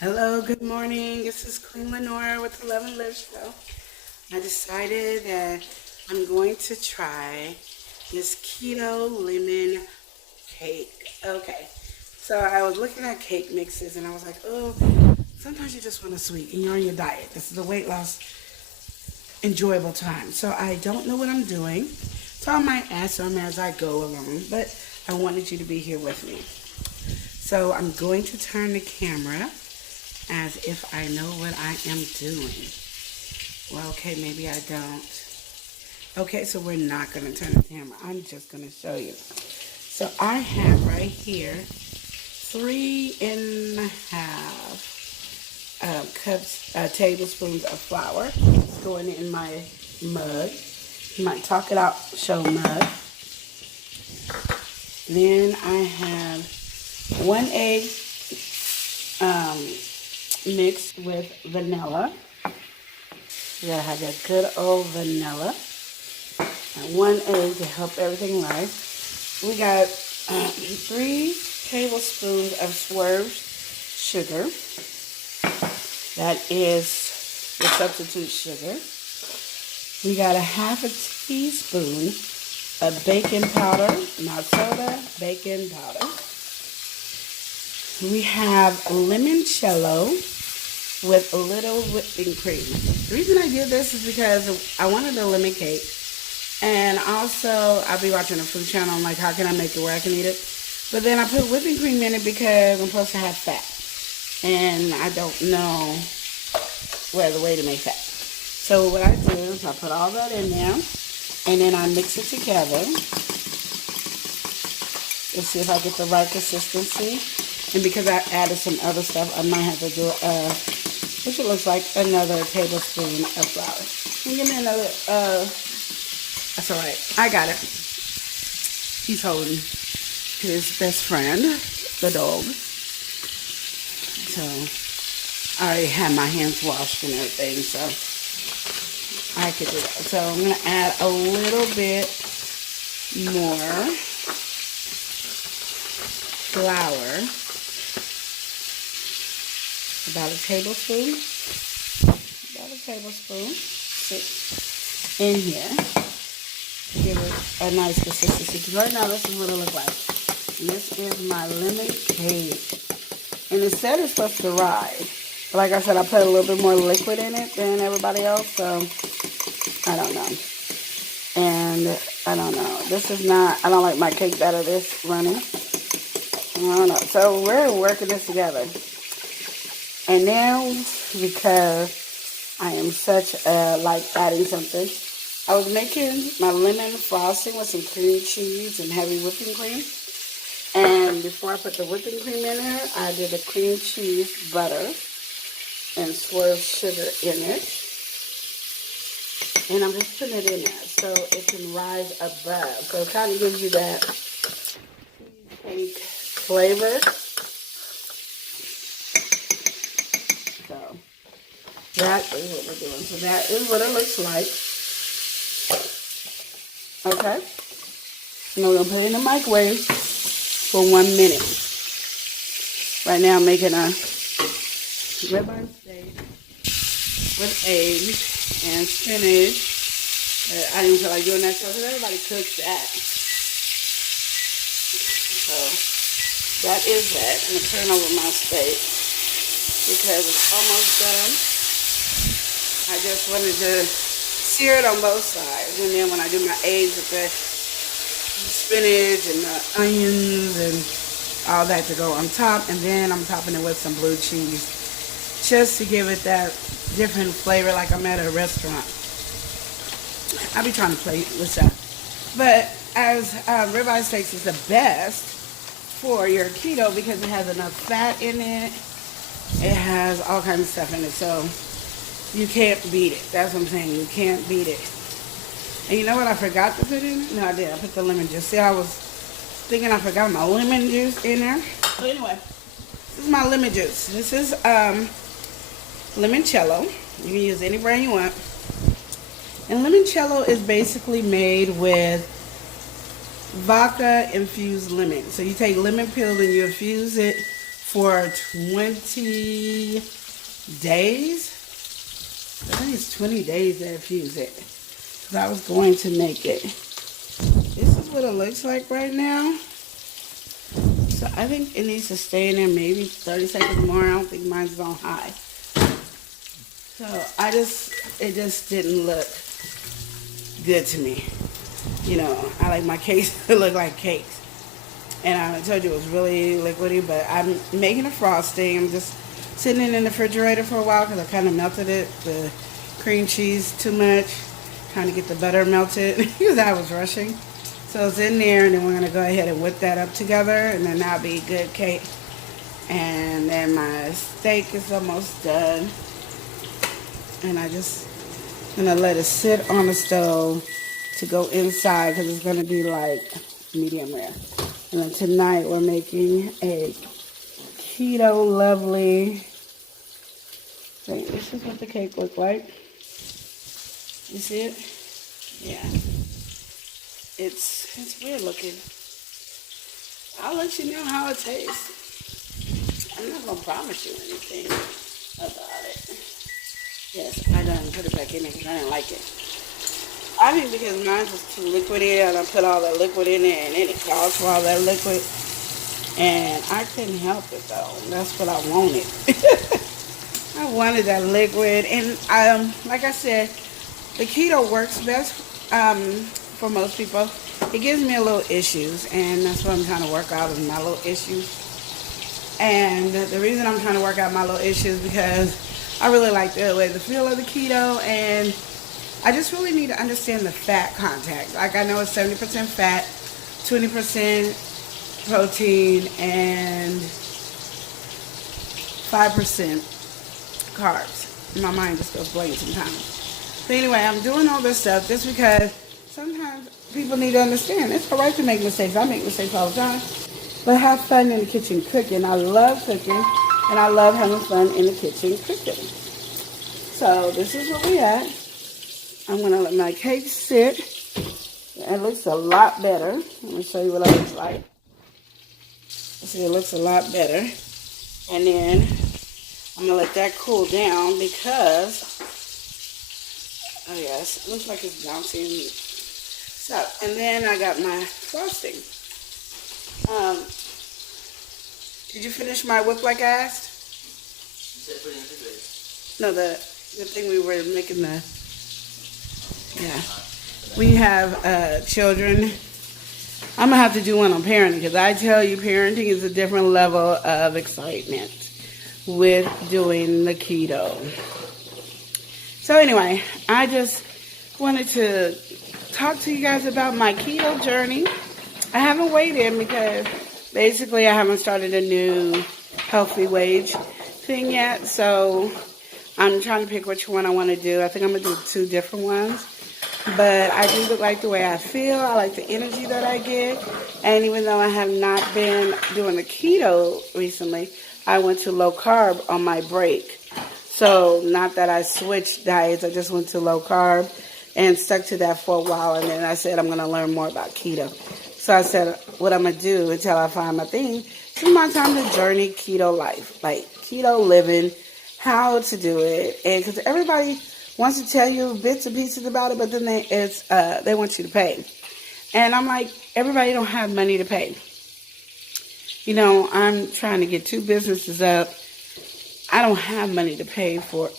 Hello, good morning. This is Queen Lenora with the Love and Live Show. I decided that I'm going to try this keto lemon cake. Okay, so I was looking at cake mixes and I was like, oh, sometimes you just want a sweet and you're on your diet. This is a weight loss enjoyable time. So I don't know what I'm doing. So I might ask them as I go along, but I wanted you to be here with me. So I'm going to turn the camera as if I know what I am doing. Well, okay, maybe I don't. Okay, so we're not going to turn the camera. I'm just going to show you. So I have right here 3.5 cups, tablespoons of flour. It's going in my mug. You might talk it out, show mug. Then I have 1 egg mixed with vanilla. You gotta have that good old vanilla. And 1 egg to help everything rise. We got 3 tablespoons of swerved sugar. That is the substitute sugar. We got a 1/2 teaspoon of baking powder, not soda, baking powder. We have limoncello with a little whipping cream. The reason I did this is because I wanted a lemon cake, and also I'll be watching a food channel. I'm like, how can I make it where I can eat it? But then I put whipping cream in it because I'm supposed to have fat, and I don't know where the way to make fat. So what I do is I put all that in there, and then I mix it together. Let's see if I get the right consistency. And because I added some other stuff, I might have to do, which it looks like another tablespoon of flour. And give me another, that's all right. I got it. He's holding his best friend, the dog. So, I already had my hands washed and everything, so I could do that. So, I'm going to add a little bit more flour. About a tablespoon in here. Give it a nice consistency. Because right now this is what it looks like. And this is my lemon cake. And it said it's supposed to rise. But like I said, I put a little bit more liquid in it than everybody else. So, I don't know. And, I don't know. This is not, I don't like my cake batter this running. I don't know. So, we're working this together. And now, because I am such a, like adding something, I was making my lemon frosting with some cream cheese and heavy whipping cream. And before I put the whipping cream in there, I did the cream cheese butter and swerved sugar in it. And I'm just putting it in there so it can rise above. So it kind of gives you that cake flavor. So that is what we're doing. So that is what it looks like. Okay. And we're going to put it in the microwave for 1 minute. Right now I'm making a ribeye steak with eggs and spinach. I didn't feel like doing that stuff because everybody cooks that. So that is that. I'm going to turn over my steak because it's almost done. I just wanted to sear it on both sides, and then when I do my eggs with the spinach and the onions and all that to go on top, and then I'm topping it with some blue cheese just to give it that different flavor like I'm at a restaurant. I'll be trying to play with that. But as ribeye steaks is the best for your keto because it has enough fat in it. It has all kinds of stuff in it, so you can't beat it. That's what I'm saying. You can't beat it. And you know what I forgot to put in? No, I did. I put the lemon juice. See, I was thinking I forgot my lemon juice in there. So anyway, this is my lemon juice. This is limoncello. You can use any brand you want. And limoncello is basically made with vodka infused lemon. So you take lemon peel and you infuse it for 20 days. I think it's 20 days that I've used it. Because I was going to make it. This is what it looks like right now. So I think it needs to stay in there maybe 30 seconds more. I don't think mine's on high. So it just didn't look good to me. You know, I like my cakes to look like cakes. And I told you it was really liquidy, but I'm making a frosting. I'm just sitting it in the refrigerator for a while because I kind of melted it, the cream cheese too much, trying to get the butter melted because I was rushing. So it's in there, and then we're going to go ahead and whip that up together, and then that'll be good cake. And then my steak is almost done. And I just going to let it sit on the stove to go inside because it's going to be like medium rare. And then tonight we're making a keto lovely thing. This is what the cake looks like. You see it? Yeah. It's weird looking. I'll let you know how it tastes. I'm not gonna promise you anything about it. Yes, I done put it back in there because I didn't like it. I think because mine was too liquidy and I put all that liquid in there and then it calls for all that liquid. And I couldn't help it though. That's what I wanted. I wanted that liquid. And like I said, the keto works best for most people. It gives me a little issues, and that's what I'm trying to work out is my little issues. And the reason I'm trying to work out my little issues because I really like the feel of the keto, and I just really need to understand the fat content. Like I know it's 70% fat, 20% protein, and 5% carbs. My mind just goes blank sometimes. But anyway, I'm doing all this stuff just because sometimes people need to understand it's all right to make mistakes. I make mistakes all the time. But have fun in the kitchen cooking. I love cooking, and I love having fun in the kitchen cooking. So this is what we got. I'm going to let my cake sit. It looks a lot better. I'm going to show you what it looks like. See, it looks a lot better. And then I'm going to let that cool down because, oh yes, it looks like it's bouncing. So, and then I got my frosting. Did you finish my whip like I asked? You said put it in the refrigerator. No, the thing we were making the, yeah. We have children. I'm going to have to do one on parenting because I tell you parenting is a different level of excitement with doing the keto. So anyway, I just wanted to talk to you guys about my keto journey. I haven't weighed in because basically I haven't started a new healthy wage thing yet. So I'm trying to pick which one I want to do. I think I'm going to do 2 different ones. But I do like the way I feel. I like the energy that I get. And even though I have not been doing the keto recently, I went to low carb on my break. So not that I switched diets. I just went to low carb and stuck to that for a while. And then I said I'm going to learn more about keto. So I said what I'm going to do until I find my thing. It's my time to journey keto life. Like keto living, how to do it. And because everybody wants to tell you bits and pieces about it, but then they want you to pay. And I'm like, everybody don't have money to pay. You know, I'm trying to get 2 businesses up. I don't have money to pay for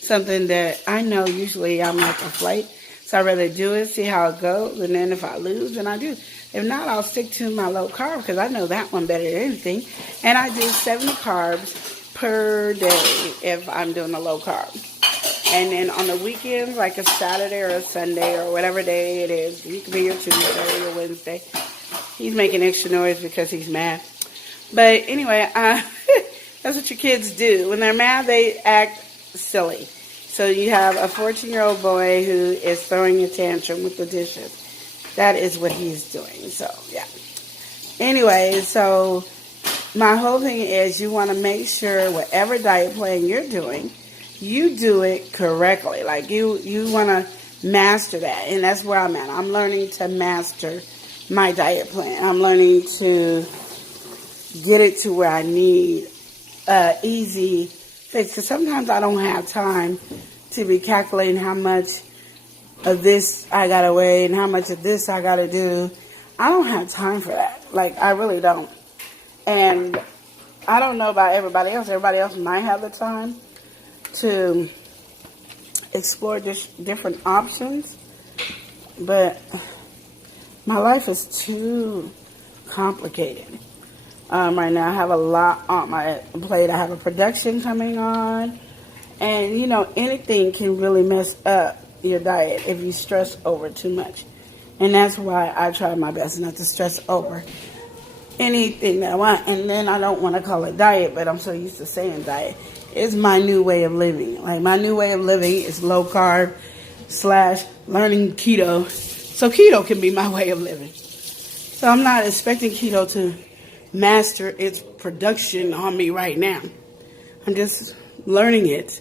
something that I know usually I'm like a flight. So I'd rather do it, see how it goes, and then if I lose, then I do. If not, I'll stick to my low carb because I know that one better than anything. And I do 70 carbs per day if I'm doing a low carb. And then on the weekends, like a Saturday or a Sunday or whatever day it is, he could be your Tuesday or Wednesday. He's making extra noise because he's mad. But anyway, that's what your kids do. When they're mad, they act silly. So you have a 14-year-old boy who is throwing a tantrum with the dishes. That is what he's doing. So, yeah. Anyway, so my whole thing is you want to make sure whatever diet plan you're doing, you do it correctly. Like you want to master that. And that's where I'm at. I'm learning to master my diet plan. I'm learning to get it to where I need easy fix. Because sometimes I don't have time to be calculating how much of this I gotta weigh and how much of this I gotta do. I don't have time for that. Like, I really don't. And I don't know about everybody else. Everybody else might have the time to explore different options. But my life is too complicated. Right now I have a lot on my plate. I have a production coming on. And, you know, anything can really mess up your diet if you stress over too much. And that's why I try my best not to stress over anything that I want. And then I don't want to call it diet, but I'm so used to saying diet. It's my new way of living. Like, my new way of living is low carb / learning keto. So keto can be my way of living. So I'm not expecting keto to master its production on me right now. I'm just learning it.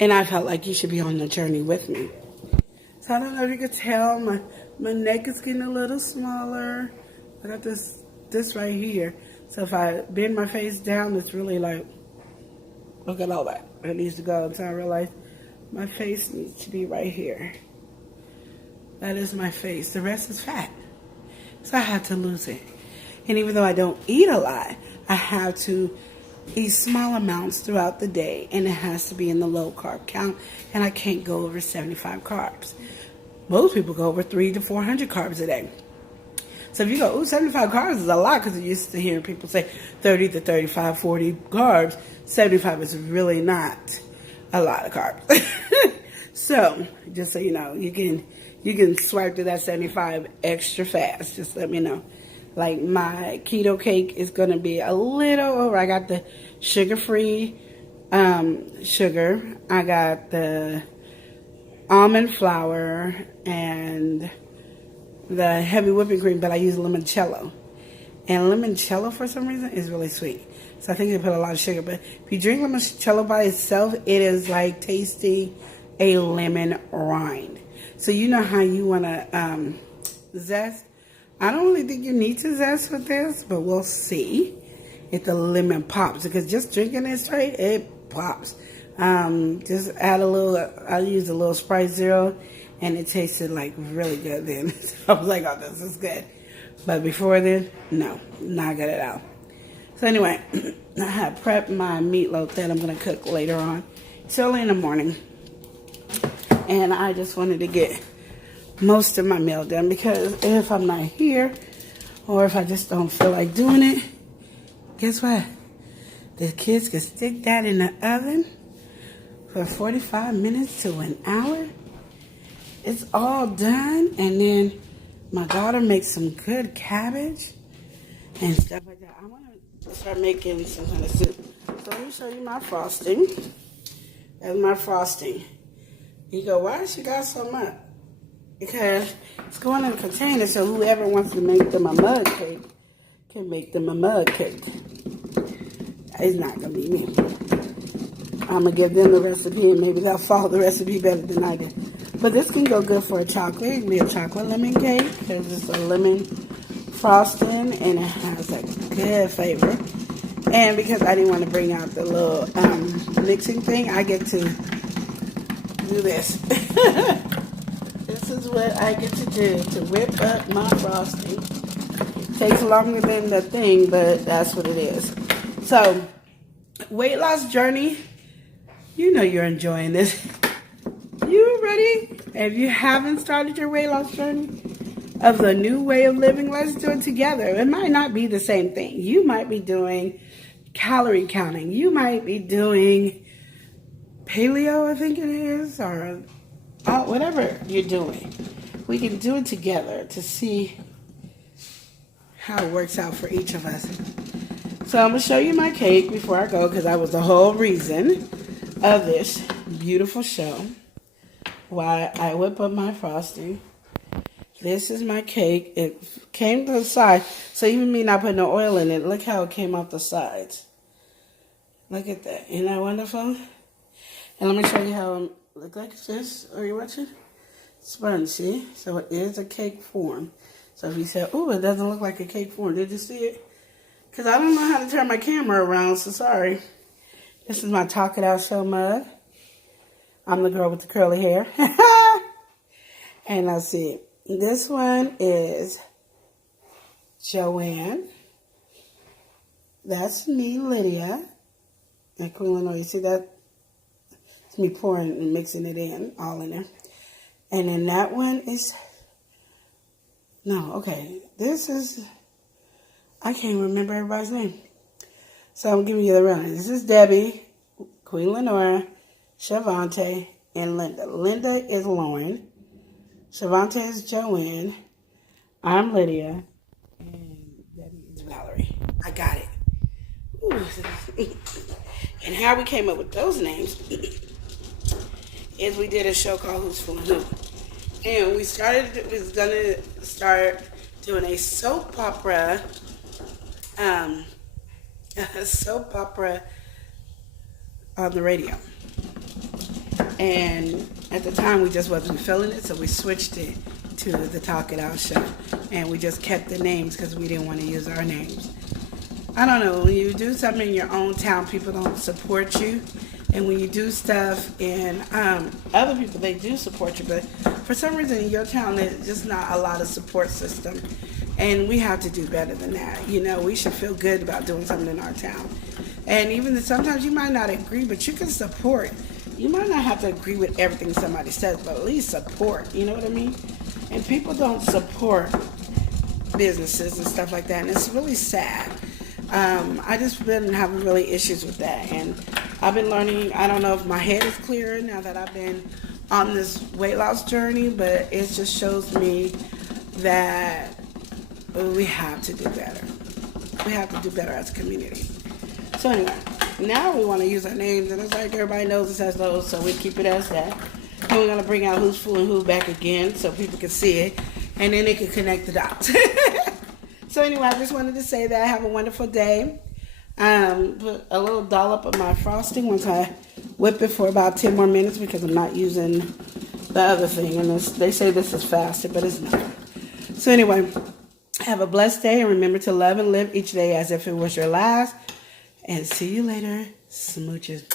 And I felt like you should be on the journey with me. So I don't know if you could tell, my neck is getting a little smaller. I got this right here. So if I bend my face down, it's really like, look at all that. It needs to go until I realize my face needs to be right here. That is my face. The rest is fat. So I have to lose it. And even though I don't eat a lot, I have to eat small amounts throughout the day. And it has to be in the low carb count. And I can't go over 75 carbs. Most people go over 300 to 400 carbs a day. So if you go, ooh, 75 carbs is a lot, because you're used to hearing people say 30 to 35, 40 carbs. 75 is really not a lot of carbs. So, just so you know, you can swipe to that 75 extra fast. Just let me know. Like, my keto cake is going to be a little over. I got the sugar-free sugar. I got the almond flour and the heavy whipping cream, but I use limoncello. And limoncello, for some reason, is really sweet. So I think they put a lot of sugar. But if you drink limoncello by itself, it is like tasting a lemon rind. So you know how you want to zest. I don't really think you need to zest with this, but we'll see if the lemon pops. Because just drinking it straight, it pops. Just add a little, I use a little Sprite Zero, and it tasted like really good then. So I was like, oh, this is good. But before then, no, not good at all. So anyway, I have prepped my meatloaf that I'm going to cook later on. It's early in the morning. And I just wanted to get most of my meal done, because if I'm not here, or if I just don't feel like doing it, guess what? The kids can stick that in the oven for 45 minutes to an hour. It's all done. And then my daughter makes some good cabbage and stuff like that. I want to start making some kind of soup. So let me show you my frosting. That's my frosting. You go, why she got so much? Because it's going in a container, so whoever wants to make them a mug cake can make them a mug cake. It's not going to be me. I'm going to give them the recipe, and maybe they'll follow the recipe better than I did. But this can go good for a chocolate. It can be a chocolate lemon cake, because it's a lemon frosting, and it has a good flavor. And because I didn't want to bring out the little mixing thing, I get to do this. This is what I get to do, to whip up my frosting. It takes longer than the thing, but that's what it is. So, weight loss journey. You know you're enjoying this. You ready? If you haven't started your weight loss journey of the new way of living, let's do it together. It might not be the same thing. You might be doing calorie counting. You might be doing paleo, I think it is, or whatever you're doing. We can do it together to see how it works out for each of us. So I'm going to show you my cake before I go, because that was the whole reason of this beautiful show. Why I whip up my frosting. This is my cake. It came to the side. So even me not putting no oil in it, look how it came off the sides. Look at that. Isn't that wonderful? And let me show you how it looks like this. Are you watching? Sponge, see? So it is a cake form. So if you say, oh, it doesn't look like a cake form. Did you see it? Because I don't know how to turn my camera around, so sorry. This is my Talk It Out Show mug. I'm the girl with the curly hair. And let's see. This one is Joanne. That's me, Lydia. And Queen Lenore, you see that? It's me pouring and mixing it in, all in there. And then that one is... No, okay. This is... I can't remember everybody's name. So I'm giving you the run. This is Debbie, Queen Lenora, Shavante, and Linda. Linda is Lauren. Shavante is Joanne. I'm Lydia. And Debbie is Valerie. I got it. Ooh. And how we came up with those names is we did a show called Who's Fooling Who. And we was going to start doing a soap opera on the radio. And at the time we just wasn't feeling it, so we switched it to the Talk It Out Show. And we just kept the names because we didn't want to use our names. I don't know, when you do something in your own town, people don't support you. And when you do stuff in other people, they do support you. But for some reason in your town, there's just not a lot of support system. And we have to do better than that. You know, we should feel good about doing something in our town. And even sometimes you might not agree, but you can support. You might not have to agree with everything somebody says, but at least support. You know what I mean? And people don't support businesses and stuff like that. And it's really sad. I just been having really issues with that. And I've been learning, I don't know if my head is clearer now that I've been on this weight loss journey, but it just shows me that we have to do better. We have to do better as a community. So anyway, now we want to use our names, and it's like everybody knows us as those, so we keep it as that. And we're going to bring out Who's Fooling Who back again so people can see it, and then they can connect the dots. So anyway, I just wanted to say that. Have a wonderful day. Put a little dollop of my frosting once I whip it for about 10 more minutes because I'm not using the other thing. And they say this is faster, but it's not. So anyway, have a blessed day, and remember to love and live each day as if it was your last. And see you later. Smooches.